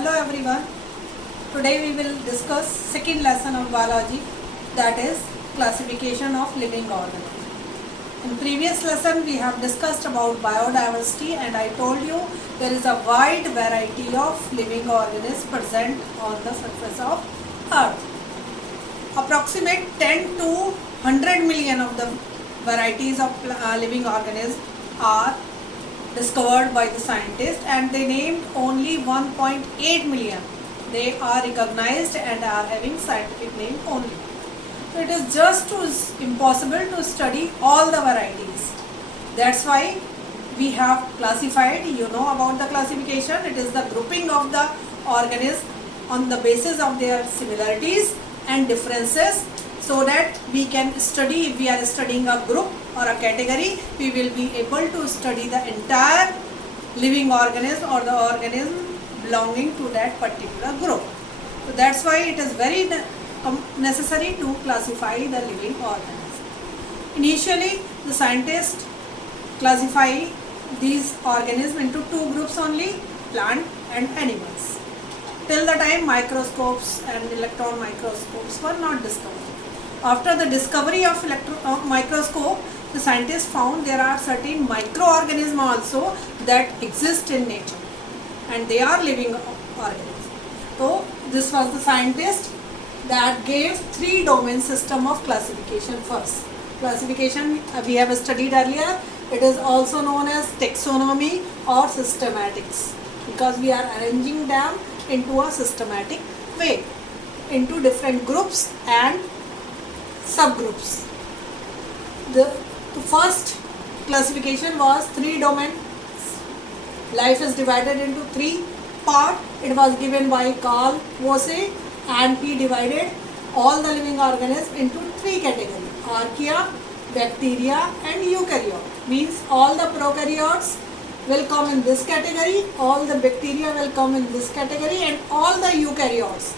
Hello everyone. Today we will discuss second lesson of biology, that is classification of living organisms. In previous lesson we have discussed about biodiversity and I told you there is a wide variety of living organisms present on the surface of earth. Approximate 10 to 100 million of the varieties of living organisms are discovered by the scientists and they named only 1.8 million. They are recognized and are having scientific name only. So it is just impossible to study all the varieties. That's why we have classified, you know about the classification, it is the grouping of the organisms on the basis of their similarities and differences, so that we can study, if we are studying a group or a category, we will be able to study the entire living organism or the organism belonging to that particular group. So that's why it is very necessary to classify the living organisms. Initially, the scientists classify these organisms into two groups only, plant and animals. Till the time microscopes and electron microscopes were not discovered. After the discovery of microscope, the scientists found there are certain microorganisms also that exist in nature and they are living organisms. So this was the scientist that gave three domain system of classification first. Classification we have studied earlier, it is also known as taxonomy or systematics, because we are arranging them into a systematic way into different groups and subgroups. The first classification was three domains. Life is divided into three parts. It was given by Carl Woese and he divided all the living organisms into three categories: archaea, bacteria and eukaryote. Means all the prokaryotes will come in this category, all the bacteria will come in this category, and all the eukaryotes,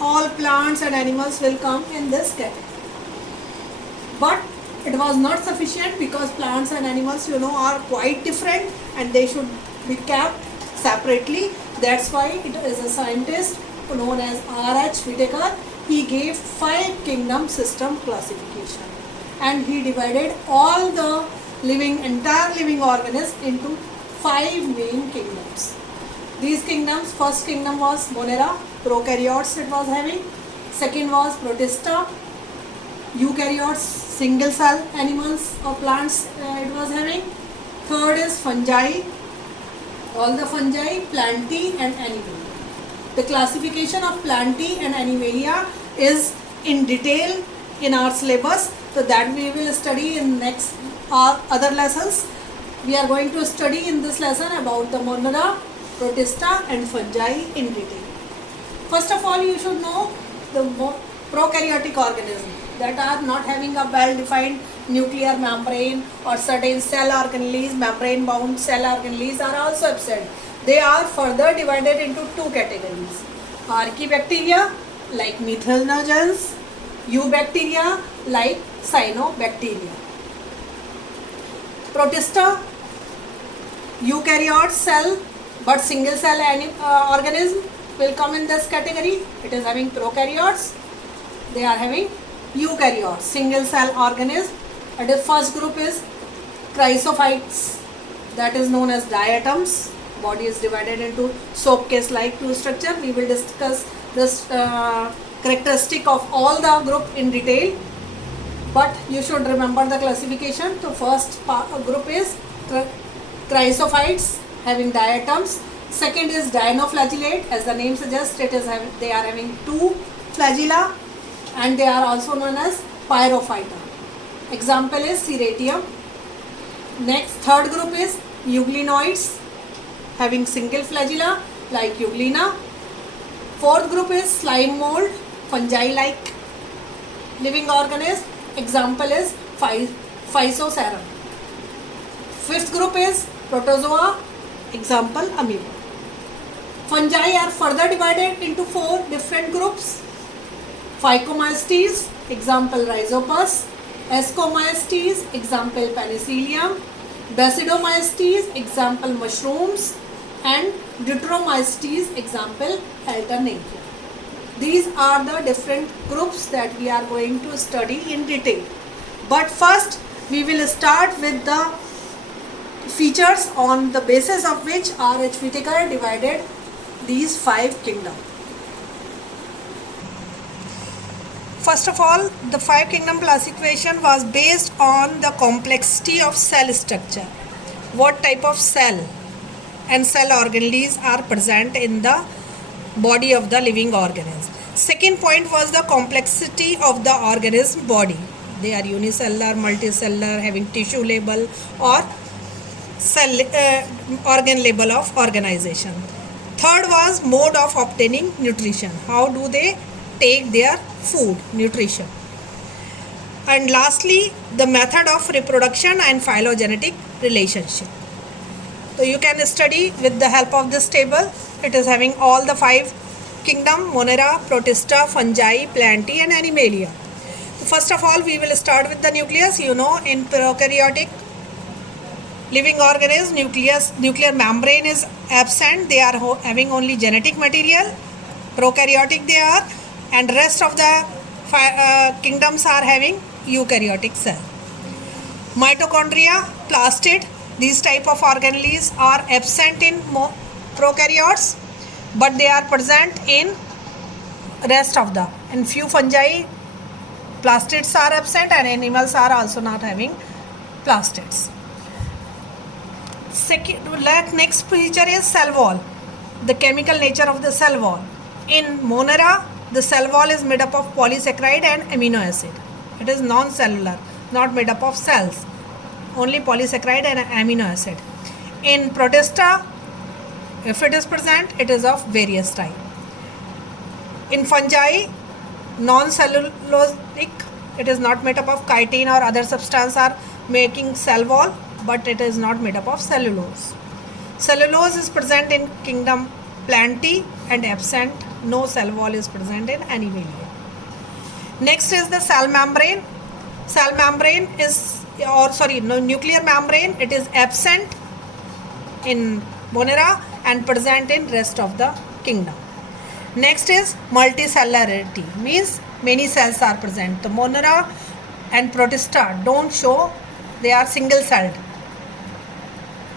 all plants and animals will come in this category. But it was not sufficient, because plants and animals are quite different and they should be kept separately. That's why it is a scientist known as R.H. Whitaker. He gave 5 kingdom system classification and he divided all the entire living organisms into 5 main kingdoms. These kingdoms, first kingdom was Monera, prokaryotes it was having. Second was Protista, eukaryotes, single cell animals or plants it was having. Third is fungi, all the fungi, plantae and animalia. The classification of plantae and animalia is in detail in our syllabus, so that we will study in next other lessons. We are going to study in this lesson about the Monera, Protista and fungi in detail. First of all, you should know the prokaryotic organisms that are not having a well-defined nuclear membrane, or certain cell organelles, membrane-bound cell organelles are also absent. They are further divided into two categories: Archaebacteria like Methanogens, Eubacteria like Cyanobacteria. Protista, eukaryote cell but single cell organism will come in this category. It is having prokaryotes, they are having eukaryotes, single cell organism. And the first group is chrysophytes, that is known as diatoms. Body is divided into soap case like two structure. We will discuss this characteristic of all the group in detail, but you should remember the classification. So first group is chrysophytes having diatoms. Second is dinoflagellate, as the name suggests, they are having 2 flagella and they are also known as pyrophyta. Example is Serratium. Next, third group is euglenoids having single flagella like Euglena. Fourth group is slime mold, fungi like living organism. Example is Physocerum. Fifth group is protozoa. Example amoeba. Fungi are further divided into 4 different groups: Phycomycetes, example Rhizopus; Ascomycetes, example Penicillium; Basidiomycetes, example mushrooms; and Deuteromycetes, example Alternatio. These are the different groups that we are going to study in detail. But first we will start with the features on the basis of which R.H. Whitaker divided these 5 kingdoms. First of all, the 5 kingdom classification was based on the complexity of cell structure. What type of cell and cell organelles are present in the body of the living organism. Second point was the complexity of the organism body. They are unicellular, multicellular, having tissue level or cell organ level of organization. Third was mode of obtaining nutrition. How do they take their food, nutrition. And lastly, the method of reproduction and phylogenetic relationship. So you can study with the help of this table. It is having all the 5 kingdom: Monera, Protista, Fungi, Plantae and Animalia. So first of all, we will start with the nucleus. You know, in prokaryotic living organism, nuclear membrane is absent. They are having only genetic material. Prokaryotic they are, and rest of the kingdoms are having eukaryotic cell. Mitochondria, plastid, these type of organelles are absent in prokaryotes, but they are present in rest of the. In few fungi, plastids are absent, and animals are also not having plastids. Next feature is cell wall. The chemical nature of the cell wall. In Monera, the cell wall is made up of polysaccharide and amino acid. It is non-cellular, not made up of cells. Only polysaccharide and amino acid. In Protista, if it is present, it is of various type. In fungi, non-cellulosic, it is not made up of chitin or other substance are making cell wall, but it is not made up of cellulose. Cellulose is present in kingdom Plantae and absent. No cell wall is present in Animalia. Next is the cell membrane. Cell membrane is, nuclear membrane. It is absent in Monera and present in rest of the kingdom. Next is multicellularity, means many cells are present. The Monera and Protista don't show, they are single celled.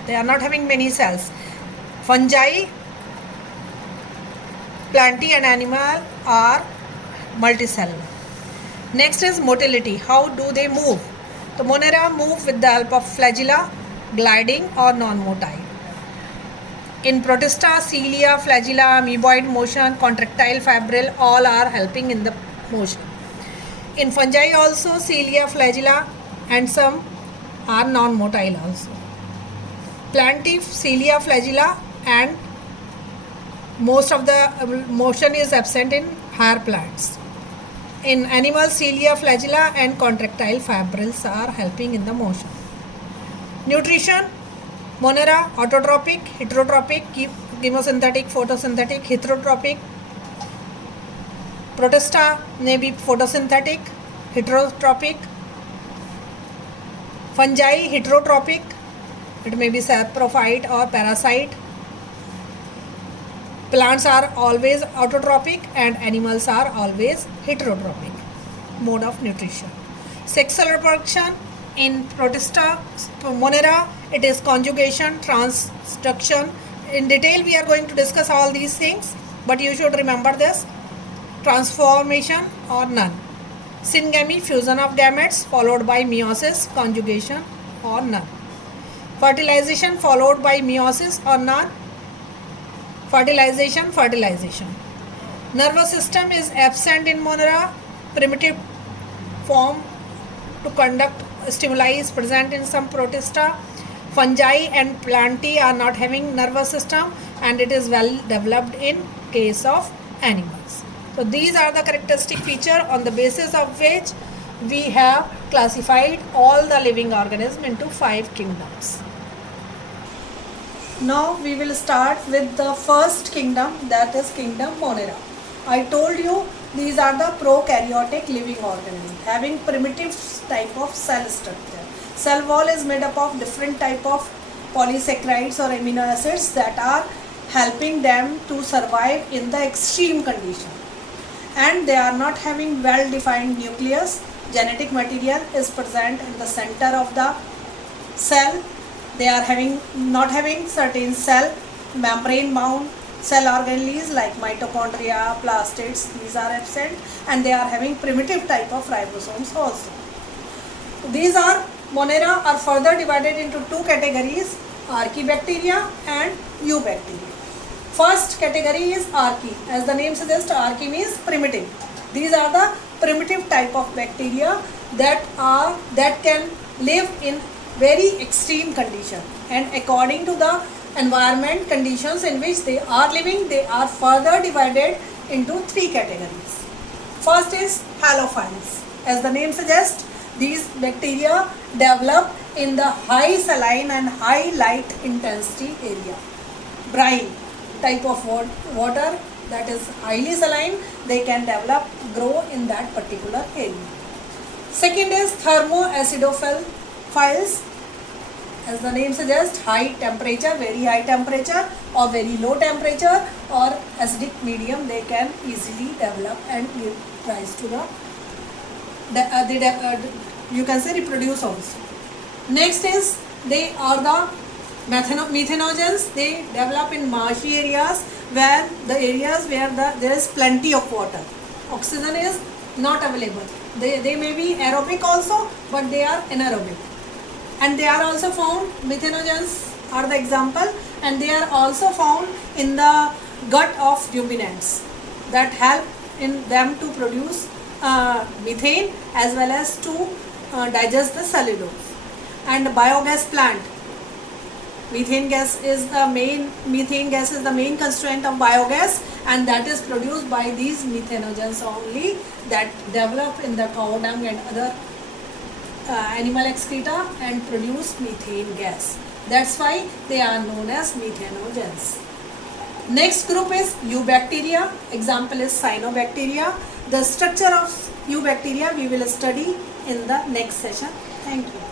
They are not having many cells. Fungi, Plantae and animal are multicellular. Next is motility. How do they move? The Monera move with the help of flagella, gliding or non-motile. In Protista, cilia, flagella, amoeboid motion, contractile, fibril, all are helping in the motion. In fungi also, cilia, flagella and some are non-motile also. Plantae, cilia, flagella and most of the motion is absent in higher plants. In animals, cilia, flagella and contractile fibrils are helping in the motion. Nutrition, Monera, autotrophic, heterotrophic, chemosynthetic, photosynthetic, heterotrophic. Protista may be photosynthetic, heterotrophic. Fungi, heterotrophic, it may be saprophyte or parasite. Plants are always autotrophic and animals are always heterotrophic. Mode of nutrition. Sexual reproduction in Protista, Monera, it is conjugation, transduction. In detail we are going to discuss all these things, but you should remember this. Transformation or none. Syngamy, fusion of gametes followed by meiosis, conjugation or none. Fertilization followed by meiosis or none. Fertilization. Nervous system is absent in Monera. Primitive form to conduct stimuli is present in some Protista. Fungi and Plantae are not having nervous system, and it is well developed in case of animals. So these are the characteristic feature on the basis of which we have classified all the living organisms into 5 kingdoms. Now we will start with the first kingdom, that is kingdom Monera. I told you these are the prokaryotic living organisms having primitive type of cell structure. Cell wall is made up of different type of polysaccharides or amino acids that are helping them to survive in the extreme condition. And they are not having well defined nucleus. Genetic material is present in the center of the cell. They are not having certain cell membrane bound cell organelles like mitochondria, plastids, these are absent, and they are having primitive type of ribosomes also. These Monera are further divided into two categories, Archaebacteria and Eubacteria. First category is Archaea. As the name suggests, Archaea means primitive. These are the primitive type of bacteria that can live in very extreme condition, and according to the environment conditions in which they are living, they are further divided into three categories. First is halophiles. As the name suggests, these bacteria develop in the high saline and high light intensity area. Brine type of water that is highly saline, they can grow in that particular area. Second is thermoacidophiles. As the name suggests, high temperature, very high temperature or very low temperature or acidic medium, they can easily develop and give rise to you can say reproduce also. Next is they are the methanogens. They develop in marshy areas, where there is plenty of water. Oxygen is not available. They may be aerobic also, but they are anaerobic. And they are also found, methanogens are the example, and they are also found in the gut of ruminants that help in them to produce methane as well as to digest the cellulose. And biogas plant, methane gas is the main constituent of biogas, and that is produced by these methanogens only that develop in the cow dung and other animal excreta and produce methane gas. That's why they are known as methanogens. Next group is Eubacteria. Example is Cyanobacteria. The structure of Eubacteria we will study in the next session. Thank you.